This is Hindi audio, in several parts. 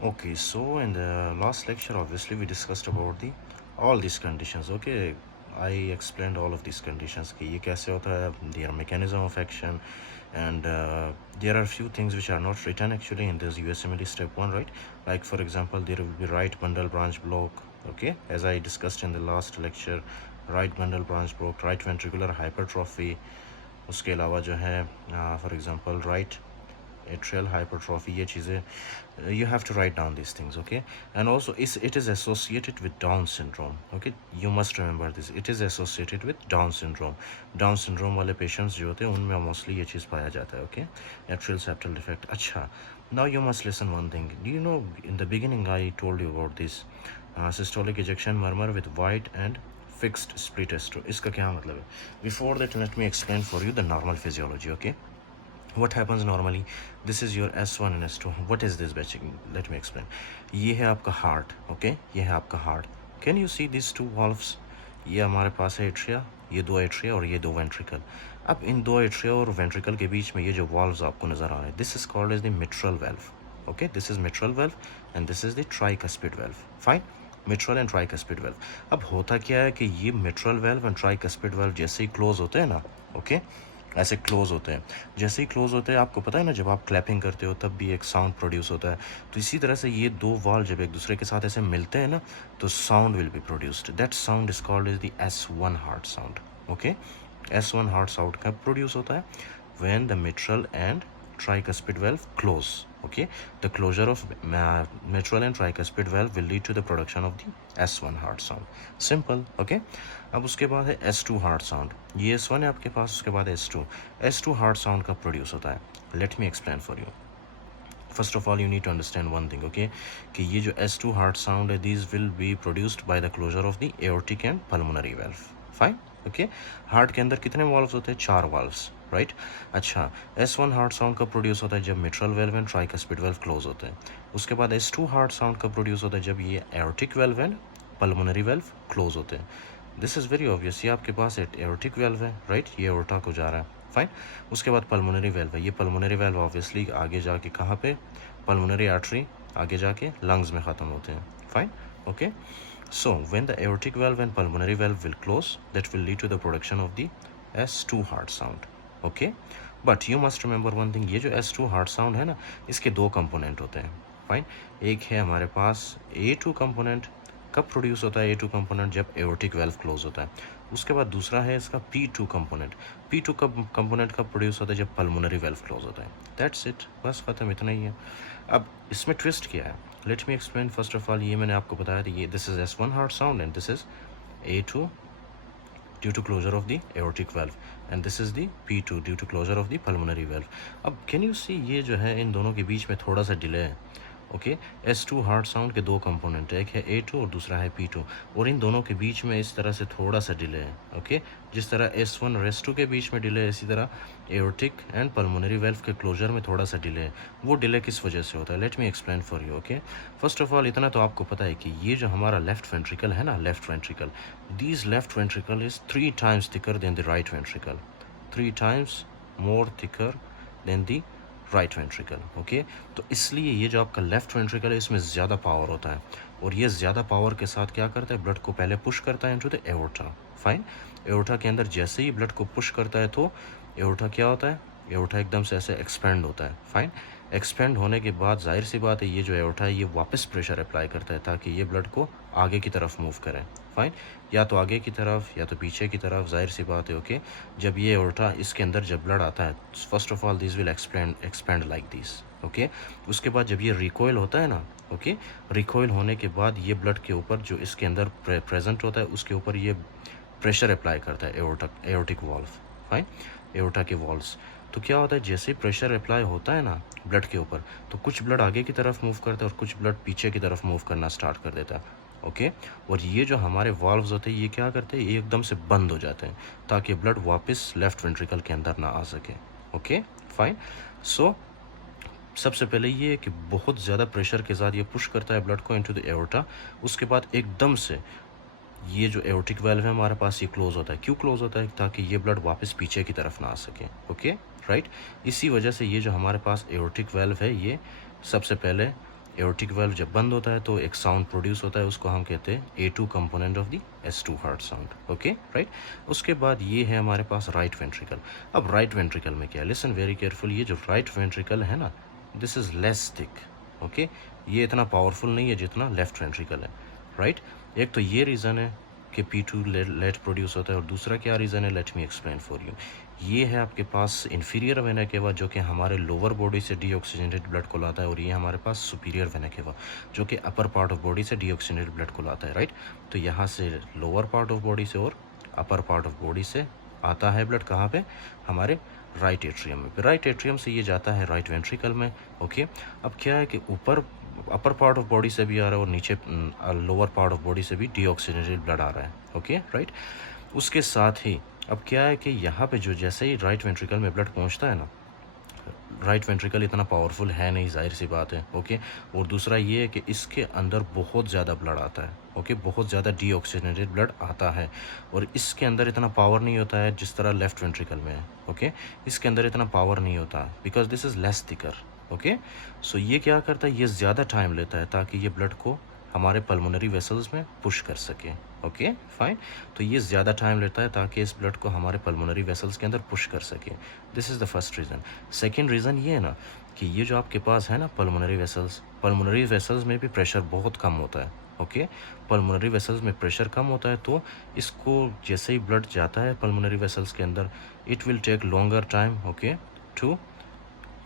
Okay, so in the last lecture, obviously, we discussed about the all these conditions. Okay, I explained all of these conditions. कि ये कैसे होता है, their mechanism of action, and there are few things which are not written actually in this USMLE step 1, right? Like for example, there will be right bundle branch block. Okay, as I discussed in the last lecture, right bundle branch block, right ventricular hypertrophy. उसके अलावा जो है for example, right atrial hypertrophy, ये चीज़ें you have to write down these things, okay? And also it is associated with Down syndrome, okay? You must remember this, it is associated with Down syndrome. Down syndrome वाले patients जो होते हैं उनमें mostly ये चीज़ पाया जाता है, okay? Atrial septal defect. अच्छा, now you must listen one thing. Do you know in the beginning I told you about this systolic ejection murmur with white and fixed split S2. इसका क्या मतलब है? Before that, let me explain for you the normal physiology, okay? What happens normally? This is your S1 and S2. What is this batching? Let me explain. ये है आपका heart, okay? ये है आपका heart. Can you see these two valves? ये हमारे पास है एट्रिया, ये दो एट्रिया और ये दो वेंट्रिकल. अब इन दो एट्रिया और वेंट्रिकल के बीच में ये जो valves आपको नज़र आ रहे हैं, this is called as the mitral valve. Okay, this is mitral valve and this is the tricuspid valve. Fine. Mitral and tricuspid valve. अब होता क्या है कि ये mitral valve and tricuspid valve जैसे ही क्लोज होते हैं ना, ओके, ऐसे क्लोज होते हैं. जैसे ही क्लोज होते हैं, आपको पता है ना, जब आप क्लैपिंग करते हो तब भी एक साउंड प्रोड्यूस होता है. तो इसी तरह से ये दो वाल जब एक दूसरे के साथ ऐसे मिलते हैं ना, तो sound will be produced. That sound is called is the S1 heart sound. Okay, S1 heart sound कब प्रोड्यूस होता है? When the mitral and tricuspid valve close. Okay, the closure of mitral and tricuspid valve will lead to the production of the S1 heart sound. Simple. Okay, अब उसके बाद है S2 heart sound. ये S1 है आपके पास, उसके बाद S2. S2 heart sound कब प्रोड्यूस होता है? Let me explain for you. First of all, you need to understand one thing, okay? कि ये जो S2 heart sound है, these will be produced by the closure of the aortic and pulmonary valve. Fine. Okay, heart के अंदर कितने वॉल्व्स होते हैं? 4 वॉल्व्स, राइट? अच्छा, S1 हार्ट साउंड कब प्रोड्यूस होता है? जब mitral valve and tricuspid valve close होते हैं. उसके बाद S2 हार्ट साउंड कब प्रोड्यूस होता है? जब ये aortic valve and pulmonary valve close होते हैं. This is very obvious. ये आपके पास एओर्टिक वेल्व है, राइट? ये एओर्टा को जा रहा है. फाइन. उसके बाद पल्मोनरी वेल्व है. ये पल्मोनरी वेल्व ऑब्वियसली आगे जाके कहाँ पे? पल्मोनरी आर्टरी आगे जाके लंग्स में ख़त्म होते हैं. Fine. Okay. So, when the aortic valve and pulmonary valve will close, that will lead to the production of the S2 heart sound. Okay? But you must remember one thing, ये जो S2 heart sound है ना, इसके दो कंपोनेंट होते हैं. फाइन. एक है हमारे पास A2 कंपोनेंट. कब प्रोड्यूस होता है A2 कंपोनेंट? जब एओर्टिक वेल्व क्लोज होता है. उसके बाद दूसरा है इसका P2 कंपोनेंट. P2 कंपोनेंट कब प्रोड्यूस होता है? जब पल्मोनरी वेल्व क्लोज होता है. दैट्स इट, बस ख़त्म, इतना ही है. अब इसमें ट्विस्ट क्या है? Let me explain. First of all, ये मैंने आपको बताया था, ये this is S1 heart sound and this is A2 due to closure of the aortic valve and this is the P2 due to closure of the pulmonary valve. अब कैन यू सी, ये जो है इन दोनों के बीच में थोड़ा सा डिले है. ओके, S2 हार्ट साउंड के दो कंपोनेंट है, एक है A2 और दूसरा है P2, और इन दोनों के बीच में इस तरह से थोड़ा सा डिले है. ओके, जिस तरह S1 और S2 के बीच में डिले है, इसी तरह एओर्टिक एंड पल्मोनरी वेल्व के क्लोजर में थोड़ा सा डिले है. वो डिले किस वजह से होता है? Let me explain for you. Okay, first of all इतना तो आपको पता है कि ये जो हमारा लेफ्ट वेंट्रिकल है ना, left ventricle, these left ventricle is 3 times thicker than the right ventricle. 3 times more thicker than the right ventricle. Okay, तो इसलिए ये जो आपका लेफ्ट वेंट्रिकल है, इसमें ज़्यादा पावर होता है, और ये ज़्यादा पावर के साथ क्या करता है? ब्लड को पहले पुश करता है into the aorta. Fine. Aorta के अंदर जैसे ही ब्लड को पुश करता है, तो एओर्टा क्या होता है? एओर्टा एकदम से ऐसे एक्सपेंड होता है. फाइन. एक्सपेंड होने के बाद जाहिर सी बात है, ये जो एओर्टा है ये वापस प्रेशर अप्लाई करता है ताकि ये ब्लड को आगे की तरफ मूव करें. फाइन. या तो आगे की तरफ या तो पीछे की तरफ, जाहिर सी बात है. ओके, जब ये एओर्टा इसके अंदर जब ब्लड आता है, first of all this will expand like this. Okay, उसके बाद जब ये रिकॉइल होता है ना, ओके, रिकॉइल होने के बाद ये ब्लड के ऊपर जो इसके अंदर प्रेजेंट होता है, उसके ऊपर ये प्रेशर अप्लाई करता है एओर्टिक वॉल्व. फाइन. एओर्टा के वॉल्व्स. तो क्या होता है, जैसे प्रेशर अप्लाई होता है ना ब्लड के ऊपर, तो कुछ ब्लड आगे की तरफ मूव करता है और कुछ ब्लड पीछे की तरफ मूव करना स्टार्ट कर देता है. ओके, और ये जो हमारे वॉल्व्स होते हैं, ये क्या करते हैं? ये एकदम से बंद हो जाते हैं ताकि ब्लड वापस लेफ्ट वेंट्रिकल के अंदर ना आ सके. Okay, fine. सो सबसे पहले ये है कि बहुत ज़्यादा प्रेशर के साथ ये पुश करता है ब्लड को इनटू द एओर्टा. उसके बाद एकदम से ये जो एओर्टिक वेल्व है हमारे पास, ये क्लोज होता है. क्यों क्लोज होता है? ताकि ये ब्लड वापस पीछे की तरफ ना आ सके. Okay, right. इसी वजह से ये जो हमारे पास एओर्टिक वेल्व है, ये सबसे पहले एओर्टिक वाल्व जब बंद होता है तो एक साउंड प्रोड्यूस होता है, उसको हम कहते हैं A2 component of the S2 heart sound. Okay right. उसके बाद ये है हमारे पास राइट वेंट्रिकल। अब राइट वेंट्रिकल में क्या है, लिसन वेरी केयरफुल, ये जो राइट वेंट्रिकल है ना, this is less thick. Okay, ये इतना पावरफुल नहीं है जितना लेफ्ट वेंट्रिकल है, राइट। एक तो ये रीज़न है कि P2 लेट प्रोड्यूस होता है, और दूसरा क्या रीज़न है, let me explain for you. ये है आपके पास इंफीरियर वेना केवा जो कि हमारे लोअर बॉडी से डीऑक्सीजनेटेड ब्लड को लाता है, और ये हमारे पास सुपीरियर वेना केवा जो कि अपर पार्ट ऑफ बॉडी से डीऑक्सीजनेटेड ब्लड को लाता है, राइट। तो यहाँ से लोअर पार्ट ऑफ बॉडी से और अपर पार्ट ऑफ बॉडी से आता है ब्लड, कहाँ पे, हमारे राइट एट्रियम में। राइट एट्रियम से ये जाता है राइट वेंट्रिकल में। ओके, अब क्या है कि ऊपर अपर पार्ट ऑफ बॉडी से भी आ रहा है और नीचे लोअर पार्ट ऑफ बॉडी से भी डीऑक्सीजनेटेड ब्लड आ रहा है। Okay right. उसके साथ ही अब क्या है कि यहाँ पे जो जैसे ही राइट वेंट्रिकल में ब्लड पहुँचता है ना, राइट वेंट्रिकल इतना पावरफुल है नहीं, जाहिर सी बात है। ओके, और दूसरा ये है कि इसके अंदर बहुत ज़्यादा ब्लड आता है। ओके, बहुत ज़्यादा डीऑक्सीजनेटेड ब्लड आता है, और इसके अंदर इतना पावर नहीं होता है जिस तरह लेफ्ट वेंट्रिकल में है। ओके, इसके अंदर इतना पावर नहीं होता because this is less thicker. Okay, so ये क्या करता है, ये ज़्यादा टाइम लेता है ताकि ये ब्लड को हमारे पल्मोनरी वेसल्स में पुश कर सके। ओके फाइन, तो ये ज़्यादा टाइम लेता है ताकि इस ब्लड को हमारे पल्मोनरी वेसल्स के अंदर पुश कर सके। This is the first reason. Second reason ये है ना कि ये जो आपके पास है ना पल्मोनरी वेसल्स में भी प्रेशर बहुत कम होता है। ओके, पल्मोनरी वेसल्स में प्रेशर कम होता है, तो इसको जैसे ही ब्लड जाता है पल्मोनरी वेसल्स के अंदर, it will take longer time. Okay, to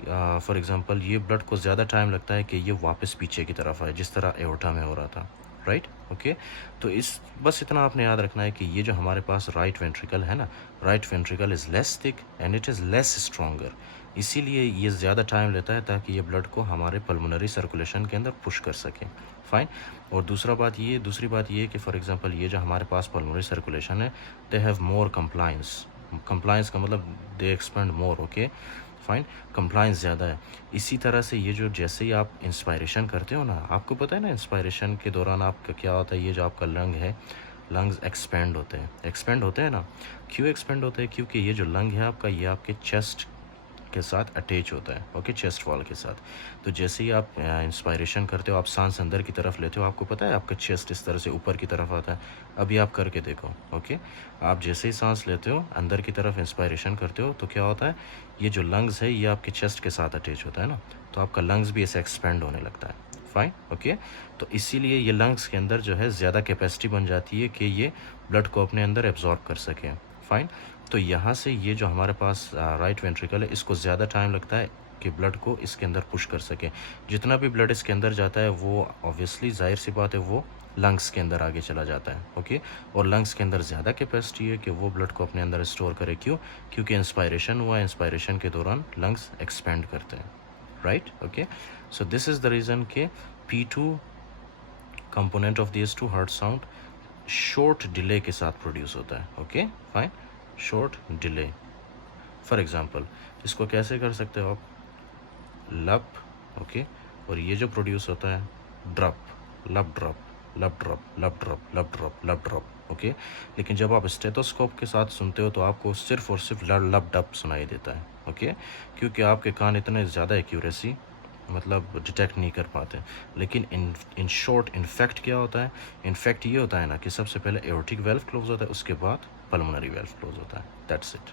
for example ये ब्लड को ज़्यादा टाइम लगता है कि ये वापस पीछे की तरफ आए, जिस तरह एओर्टा में हो रहा था, राइट। ओके, तो इस बस इतना आपने याद रखना है कि ये जो हमारे पास राइट वेंट्रिकल है ना, right ventricle is less thick and it is less stronger, इसीलिए ये ज़्यादा टाइम लेता है ताकि ये ब्लड को हमारे पल्मोनरी सर्कुलेशन के अंदर पुश कर सके। फाइन। और दूसरी बात ये कि फॉर एग्ज़ाम्पल ये जो हमारे पास पल्मोनरी सर्कुलेशन है, दे हैव मोर कंप्लाइंस का मतलब दे एक्सपेंड मोर। ओके फाइन, कंप्लाइंस ज़्यादा है। इसी तरह से ये जो जैसे ही आप इंस्पायरेशन करते हो ना, आपको पता है ना इंस्पायरेशन के दौरान आपका क्या होता है, ये जो आपका लंग है, लंग्स एक्सपेंड होते हैं ना। क्यों एक्सपेंड होते हैं, क्योंकि ये जो लंग है आपका, ये आपके चेस्ट के साथ अटैच होता है। ओके, चेस्ट वॉल के साथ। तो जैसे ही आप इंस्पायरेशन करते हो, आप सांस अंदर की तरफ लेते हो, आपको पता है आपका चेस्ट इस तरह से ऊपर की तरफ आता है। अभी आप करके देखो। ओके, आप जैसे ही सांस लेते हो, अंदर की तरफ इंस्पायरेशन करते हो, तो क्या होता है, ये जो लंग्स है ये आपके चेस्ट के साथ अटैच होता है ना, तो आपका लंग्स भी ऐसे एक्सपेंड होने लगता है। फाइन। ओके, तो इसीलिए ये लंग्स के अंदर जो है ज़्यादा कैपेसिटी बन जाती है कि ये ब्लड को अपने अंदर एब्जॉर्ब कर सके। फाइन। तो यहाँ से ये जो हमारे पास राइट वेंट्रिकल है, इसको ज़्यादा टाइम लगता है कि ब्लड को इसके अंदर पुश कर सके। जितना भी ब्लड इसके अंदर जाता है वो ऑब्वियसली जाहिर सी बात है वो लंग्स के अंदर आगे चला जाता है। ओके, और लंग्स के अंदर ज़्यादा कैपेसिटी है कि वो ब्लड को अपने अंदर स्टोर करे। क्यों? क्योंकि इंस्पायरेशन हुआ, इंस्पायरेशन के दौरान लंग्स एक्सपेंड करते हैं, right. Okay, so this is the reason के P2 component of this two heart sound short delay के साथ प्रोड्यूस होता है। Okay fine, short delay. For example इसको कैसे कर सकते हो आप, लब। ओके, और ये जो प्रोड्यूस होता है ड्रॉप, लब ड्रॉप, लब ड्रॉप, लब ड्रॉप, लब ड्रॉप, लब ड्रॉप। ओके, लेकिन जब आप स्टेथोस्कोप के साथ सुनते हो तो आपको सिर्फ और सिर्फ लब डब सुनाई देता है। ओके, क्योंकि आपके कान इतने ज़्यादा एक्यूरेसी मतलब डिटेक्ट नहीं कर पाते। लेकिन इन शॉर्ट इनफैक्ट क्या होता है, इनफैक्ट ये होता है ना कि सबसे पहले एओर्टिक वेल्व क्लोज होता है, उसके बाद पल्मोनरी वेल्व क्लोज होता है। That's it,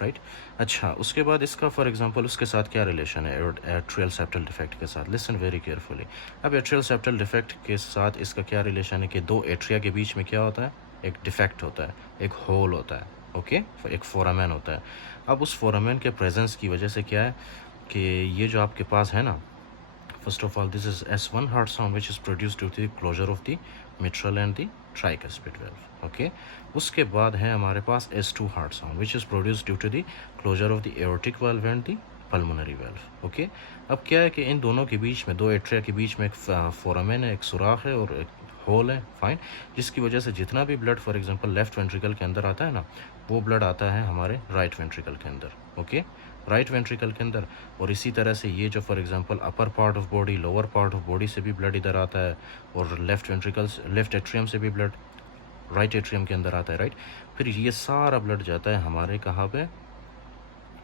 right. अच्छा, उसके बाद इसका फॉर एग्जांपल उसके साथ क्या रिलेशन है एट्रियल सेप्टल डिफेक्ट के साथ, लिसन वेरी केयरफुली। अब एट्रियल सेप्टल डिफेक्ट के साथ इसका क्या रिलेशन है कि दो एट्रिया के बीच में क्या होता है, एक डिफेक्ट होता है, एक होल होता है। ओके, एक फोरामेन होता है। अब उस फोरामेन के प्रेजेंस की वजह से क्या है कि ये जो आपके पास है ना, first of all this is S1 heart sound which is produced due to the closure of the mitral and the tricuspid valve. Okay, उसके बाद है हमारे पास S2 heart sound which is produced due to the closure of the aortic valve and the pulmonary valve. Okay, अब क्या है कि इन दोनों के बीच में, दो एट्रिया के बीच में एक फोरामेन है, एक सुराख है और एक होल है। फाइन, जिसकी वजह से जितना भी blood for example left ventricle के अंदर आता है ना, वो ब्लड आता है हमारे राइट वेंट्रिकल के अंदर। ओके, राइट वेंट्रिकल के अंदर। और इसी तरह से ये जो for example upper part of body, lower part of body से भी ब्लड इधर आता है, और लेफ्ट एट्रियम से भी ब्लड राइट एट्रियम के अंदर आता है, राइट। फिर ये सारा ब्लड जाता है हमारे कहाँ पे,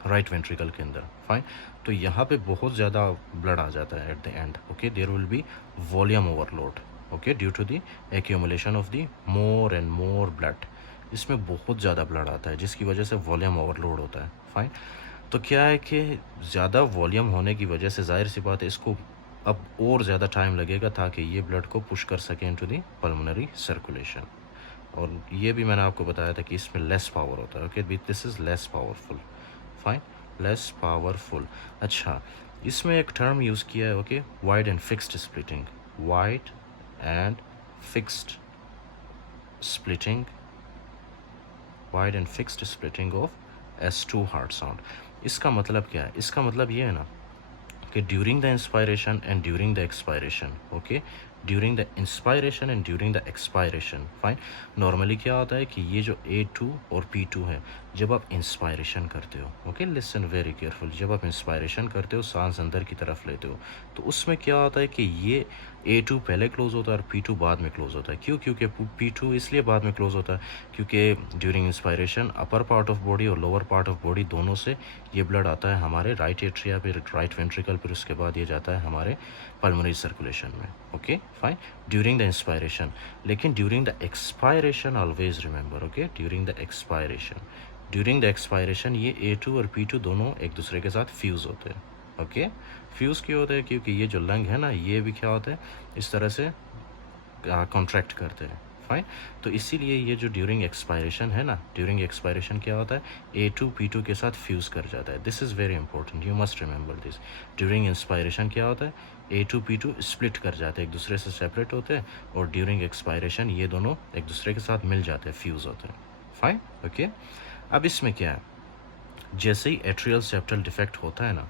राइट वेंट्रिकल के अंदर, फाइन। तो यहाँ पे बहुत ज़्यादा ब्लड आ जाता है at the end, okay. There will be volume overload, okay, due to the accumulation of the more and more blood. इसमें बहुत ज़्यादा ब्लड आता है जिसकी वजह से वॉल्यूम ओवरलोड होता है, फाइन। तो क्या है कि ज़्यादा वॉल्यूम होने की वजह से जाहिर सी बात है इसको अब और ज़्यादा टाइम लगेगा ताकि ये ब्लड को पुश कर सकें इनटू दी पल्मोनरी सर्कुलेशन। और ये भी मैंने आपको बताया था कि इसमें लेस पावर होता है, okay, this is less powerful, fine, less powerful. अच्छा, इसमें एक टर्म यूज़ किया है, okay, wide and fixed splitting, wide and fixed splitting, wide and fixed splitting of S2 heart sound. इसका मतलब क्या है? इसका मतलब ये है ना कि during the inspiration and during the expiration, okay, during the inspiration and during the expiration, fine. Normally क्या होता है कि ये जो A2 और P2 है, जब आप इंस्पायरेशन करते हो, ओके, लिसन वेरी केयरफुल, जब आप इंस्पायरेशन करते हो, सांस अंदर की तरफ लेते हो, तो उसमें क्या होता है कि ये A2 पहले क्लोज होता है और P2 बाद में क्लोज होता है। क्यों? क्योंकि P2 इसलिए बाद में क्लोज होता है क्योंकि during inspiration upper part of body और लोअर पार्ट ऑफ बॉडी दोनों से ये ब्लड आता है हमारे राइट एट्रिया पे, राइट वेंट्रिकल, फिर उसके बाद ये जाता है हमारे पल्मोनरी सर्कुलेशन में, okay, fine, during the inspiration. लेकिन during the expiration always remember, okay, during the expiration, during the expiration ये A2 और P2 दोनों एक दूसरे के साथ फ्यूज़ होते हैं, ओके। फ्यूज़ क्यों होते हैं? क्योंकि ये जो लंग है ना, ये भी क्या होता है, इस तरह से कॉन्ट्रैक्ट करते हैं, फाइन। तो इसीलिए ये जो ड्यूरिंग एक्सपायरेशन है ना, ड्यूरिंग एक्सपायरेशन क्या होता है, A2 P2 के साथ फ्यूज़ कर जाता है। This is very important, you must remember this. During inspiration क्या होता है, A2 P2 स्प्लिट कर जाते हैं, एक दूसरे से सेपरेट होते हैं, और ड्यूरिंग एक्सपायरेशन ये दोनों एक दूसरे के साथ मिल जाते हैं, फ्यूज़ होते हैं, फाइन, ओके। अब इसमें क्या है, जैसे ही एट्रियल सेप्टल डिफेक्ट होता है ना,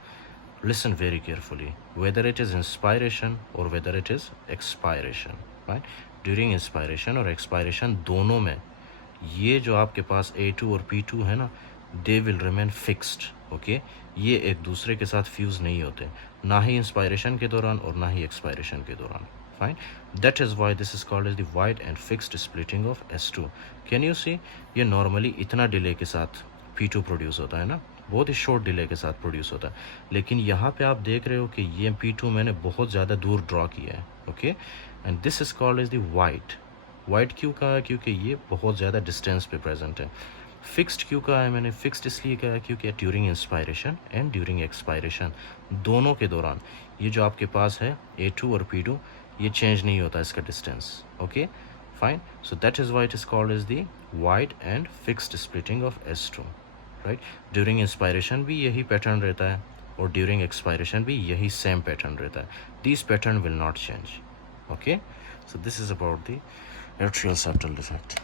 listen very carefully, whether it is inspiration or whether it is expiration, right? During inspiration और expiration दोनों में ये जो आपके पास A2 और P2 है ना, they will remain fixed, okay? ये एक दूसरे के साथ फ्यूज़ नहीं होते, ना ही इंस्पायरेशन के दौरान और ना ही एक्सपायरेशन के दौरान, fine? That is why this is called as the wide and fixed splitting of S2. Can you see? ये नॉर्मली इतना डिले के साथ P2 प्रोड्यूस होता है ना, बहुत ही शॉर्ट डिले के साथ प्रोड्यूस होता है। लेकिन यहाँ पे आप देख रहे हो कि ये P2 मैंने बहुत ज़्यादा दूर ड्रॉ किया है, okay, and this is called as the wide. Wide क्यों कहा है? क्योंकि ये बहुत ज़्यादा डिस्टेंस पे प्रेजेंट है। फिक्स्ड क्यों कहा है मैंने? फिक्स्ड इसलिए कहा है क्योंकि during inspiration and during expiration दोनों के दौरान ये जो आपके पास है A2 और P2, ये चेंज नहीं होता इसका distance, okay, fine. So that is why it is called as the wide and fixed splitting of S2, right. During inspiration भी यही पैटर्न रहता है और ड्यूरिंग एक्सपायरेशन भी यही सेम पैटर्न रहता है। This pattern will not change, okay. So this is about the atrial septal defect.